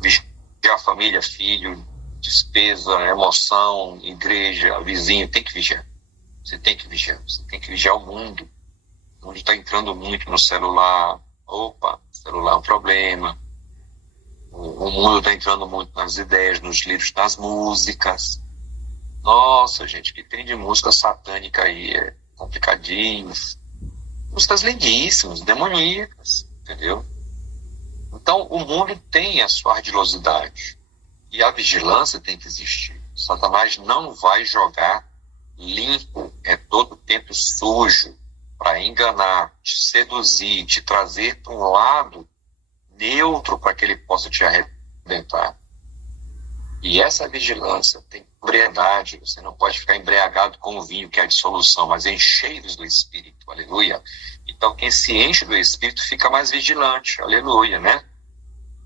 Vigiar a família, filho, despesa, emoção, igreja, vizinho. Tem que vigiar. Você tem que vigiar. Você tem que vigiar o mundo. O mundo está entrando muito no celular. Opa, celular é um problema. O mundo está entrando muito nas ideias, nos livros, nas músicas. Nossa, gente, o que tem de música satânica aí? É complicadinho. Músicas lindíssimas, demoníacas, entendeu? Então, o mundo tem a sua ardilosidade. E a vigilância tem que existir. Satanás não vai jogar limpo, é todo tempo sujo, para enganar, te seduzir, te trazer para um lado neutro para que ele possa te arrebentar. E essa vigilância tem ebriedade. Você não pode ficar embriagado com o vinho, que é a dissolução, mas encheios do Espírito. Aleluia. Então, quem se enche do Espírito fica mais vigilante. Aleluia, né?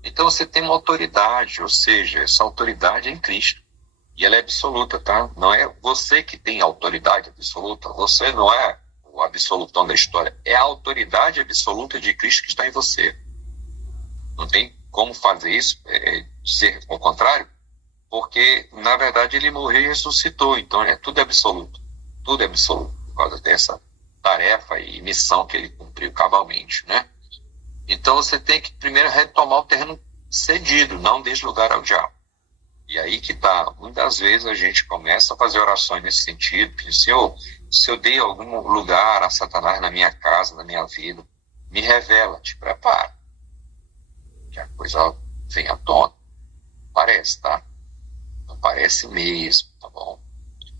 Então, você tem uma autoridade, ou seja, essa autoridade é em Cristo. E ela é absoluta, tá? Não é você que tem autoridade absoluta. Você não é o absolutão da história. É a autoridade absoluta de Cristo que está em você. Não tem como fazer isso, dizer o contrário, porque, na verdade, ele morreu e ressuscitou. Então, tudo é absoluto. Tudo é absoluto, por causa dessa tarefa e missão que ele cumpriu cabalmente, né? Então, você tem que primeiro retomar o terreno cedido, não deslugar ao diabo. E aí que tá. Muitas vezes a gente começa a fazer orações nesse sentido, que, Senhor, se eu dei algum lugar a Satanás na minha casa, na minha vida, me revela, te prepara. Que a coisa vem à tona. Parece, tá? Não parece mesmo, tá bom?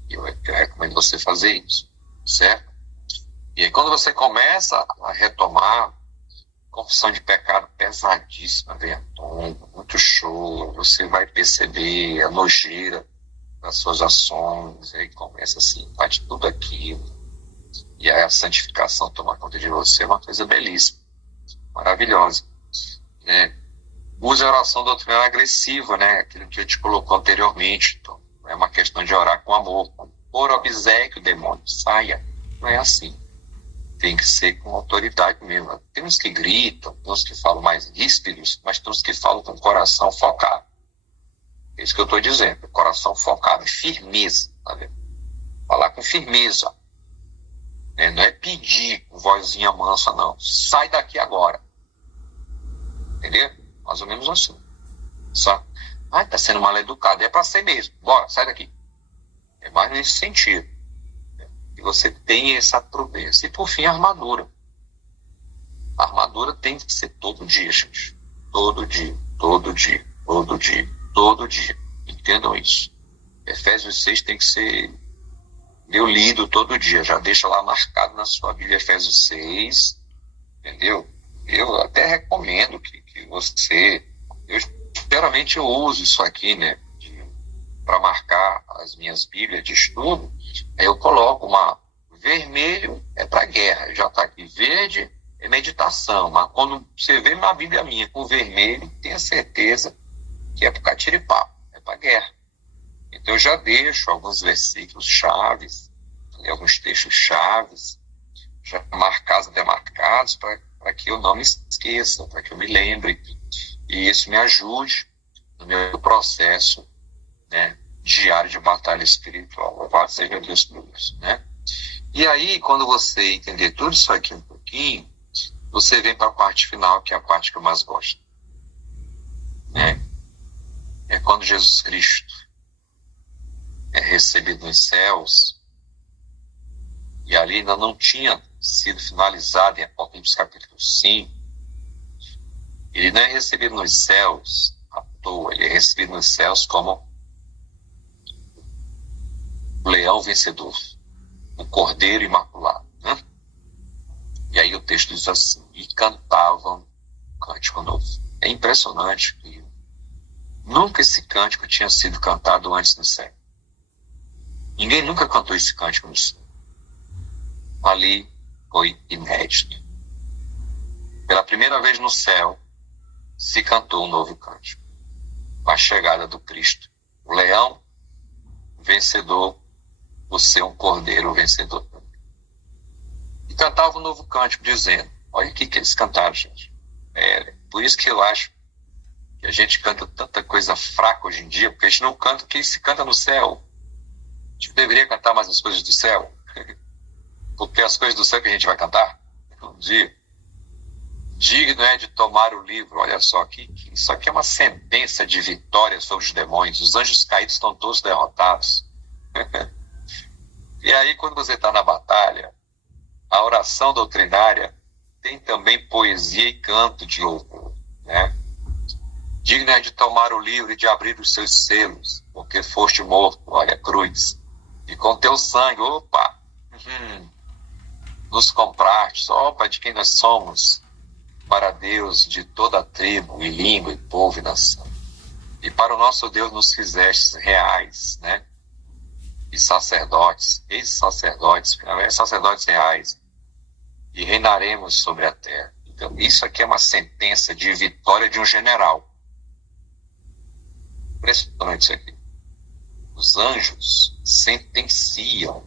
Eu recomendo você fazer isso, certo? E aí quando você começa a retomar, confissão de pecado pesadíssima, vem à tona, muito choro, você vai perceber a nojeira das suas ações, aí começa assim, bate tudo aquilo. E aí a santificação toma conta de você, é uma coisa belíssima, maravilhosa, né? Use a oração doutrinária agressiva, né? Aquilo que eu te colocou anteriormente. Então, é uma questão de orar com amor. Por obséquio, demônio, saia. Não é assim. Tem que ser com autoridade mesmo. Tem uns que gritam, tem uns que falam mais ríspidos, mas tem uns que falam com o coração focado. É isso que eu estou dizendo. Coração focado, firmeza. Tá vendo? Falar com firmeza. Né? Não é pedir com vozinha mansa, não. Sai daqui agora. Entendeu? Mais ou menos assim. Só, tá sendo mal educado. É para ser mesmo. Bora, sai daqui. É mais nesse sentido. E você tem essa prudência. E por fim, a armadura. A armadura tem que ser todo dia, gente. Todo dia, todo dia, todo dia, todo dia. Entendam isso. Efésios 6 tem que ser lido todo dia. Já deixa lá marcado na sua Bíblia Efésios 6. Entendeu? Eu até recomendo que você... Geralmente eu uso isso aqui, né? Para marcar as minhas Bíblias de estudo. Aí eu coloco vermelho é para guerra. Já está aqui. Verde é meditação. Mas quando você vê uma Bíblia minha com vermelho, tenha certeza que é para catiripau. É para guerra. Então eu já deixo alguns versículos chaves, alguns textos chaves, já marcados, demarcados, para que eu não me esqueça, para que eu me lembre. E isso me ajude no meu processo, né, diário de batalha espiritual. Louvado seja Deus por isso, né? E aí, quando você entender tudo isso aqui um pouquinho, você vem para a parte final, que é a parte que eu mais gosto. Né? É quando Jesus Cristo é recebido nos céus, e ali ainda não tinha sido finalizado em Apocalipse capítulo 5, ele não é recebido nos céus à toa, ele é recebido nos céus como o leão vencedor, o cordeiro imaculado. Né? E aí o texto diz assim, e cantavam um cântico novo. É impressionante que Nunca esse cântico tinha sido cantado antes no céu. Ninguém nunca cantou esse cântico no céu. Ali foi inédito. Pela primeira vez no céu se cantou um novo cântico. A chegada do Cristo. O leão vencedor, por ser um cordeiro vencedor. E cantava um novo cântico dizendo, olha o que eles cantaram, gente. Por isso que eu acho que a gente canta tanta coisa fraca hoje em dia, porque a gente não canta o que se canta no céu. A gente deveria cantar mais as coisas do céu, porque as coisas do céu que a gente vai cantar um dia. Digno é de tomar o livro. Olha só, isso aqui é uma sentença de vitória sobre os demônios. Os anjos caídos estão todos derrotados. E aí, quando você está na batalha, a oração doutrinária tem também poesia e canto de louvor, né? Digno é de tomar o livro e de abrir os seus selos, porque foste morto, olha a cruz, e com teu sangue, nos compraste, de quem nós somos, para Deus de toda a tribo e língua e povo e nação. E para o nosso Deus nos fizestes reais, né? E sacerdotes, ex-sacerdotes, sacerdotes reais, e reinaremos sobre a terra. Então, isso aqui é uma sentença de vitória de um general. Impressionante isso aqui. Os anjos sentenciam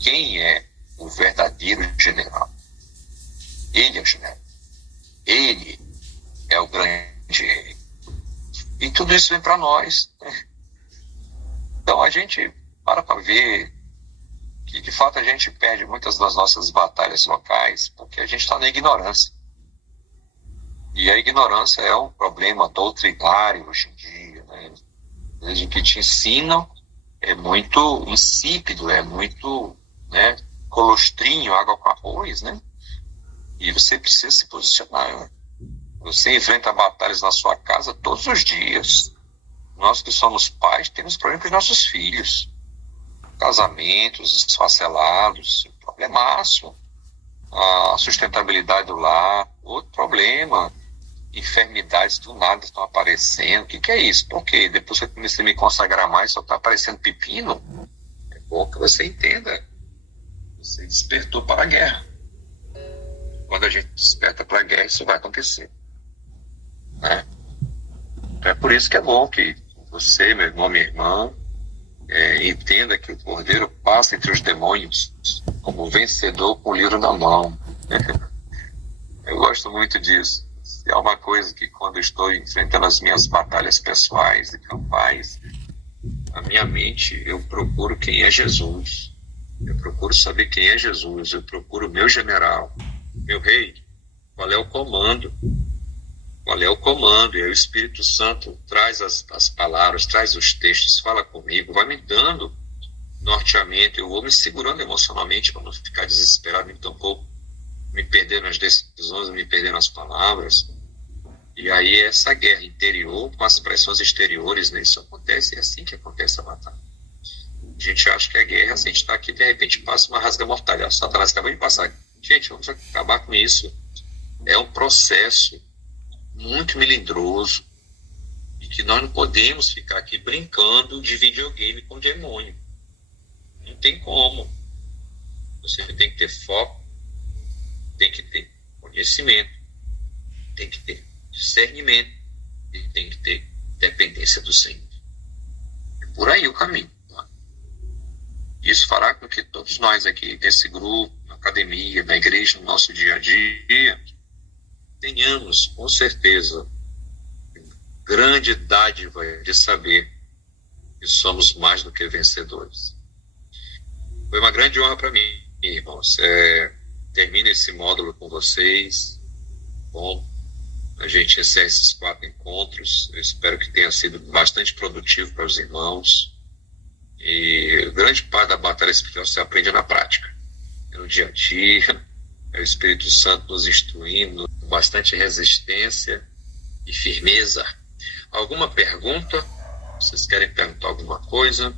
quem é o verdadeiro general. Ele é o general. Ele é o grande rei. E tudo isso vem para nós, né? Então a gente para ver que de fato a gente perde muitas das nossas batalhas locais porque a gente está na ignorância. E a ignorância é um problema doutrinário hoje em dia, né? Desde que te ensinam é muito insípido, é muito, né, colostrinho, água com arroz, né? E você precisa se posicionar, né? Você enfrenta batalhas na sua casa todos os dias. Nós que somos pais temos problemas com os nossos filhos. Casamentos esfacelados, problemaço. A sustentabilidade do lar, outro problema. Enfermidades do nada estão aparecendo. O que é isso? Por quê? Depois que eu comecei a me consagrar mais, só está aparecendo pepino. É bom que você entenda. Você despertou para a guerra. Quando a gente desperta para a guerra, isso vai acontecer, né? É por isso que é bom que você, meu irmão, minha irmã, entenda que o Cordeiro passa entre os demônios como vencedor com o livro na mão. Eu gosto muito disso. É uma coisa que quando eu estou enfrentando as minhas batalhas pessoais e campais, a minha mente, eu procuro quem é Jesus. Eu procuro saber quem é Jesus. Eu procuro o meu general. Meu rei, qual é o comando? Qual é o comando? E aí o Espírito Santo traz as palavras, traz os textos, fala comigo, vai me dando norteamento, eu vou me segurando emocionalmente para não ficar desesperado, então vou me perder nas decisões, me perder nas palavras. E aí essa guerra interior com as pressões exteriores, né? Isso acontece, é assim que acontece a batalha. A gente acha que a guerra, se a gente está aqui, de repente passa uma rasga-mortalha. Satanás acabou de passar. Gente, vamos acabar com isso. É um processo muito melindroso e que nós não podemos ficar aqui brincando de videogame com o demônio. Não tem como. Você tem que ter foco, tem que ter conhecimento, tem que ter discernimento e tem que ter dependência do Senhor. É por aí o caminho. Tá? Isso fará com que todos nós aqui, nesse grupo, na academia, na igreja, no nosso dia a dia, tenhamos, com certeza, grande dádiva de saber que somos mais do que vencedores. Foi uma grande honra para mim, irmãos. Termino esse módulo com vocês. Bom, a gente encerra esses 4 encontros. Eu espero que tenha sido bastante produtivo para os irmãos. E grande parte da batalha espiritual se aprende na prática. No dia a dia, é o Espírito Santo nos instruindo, com bastante resistência e firmeza. Alguma pergunta? Vocês querem perguntar alguma coisa?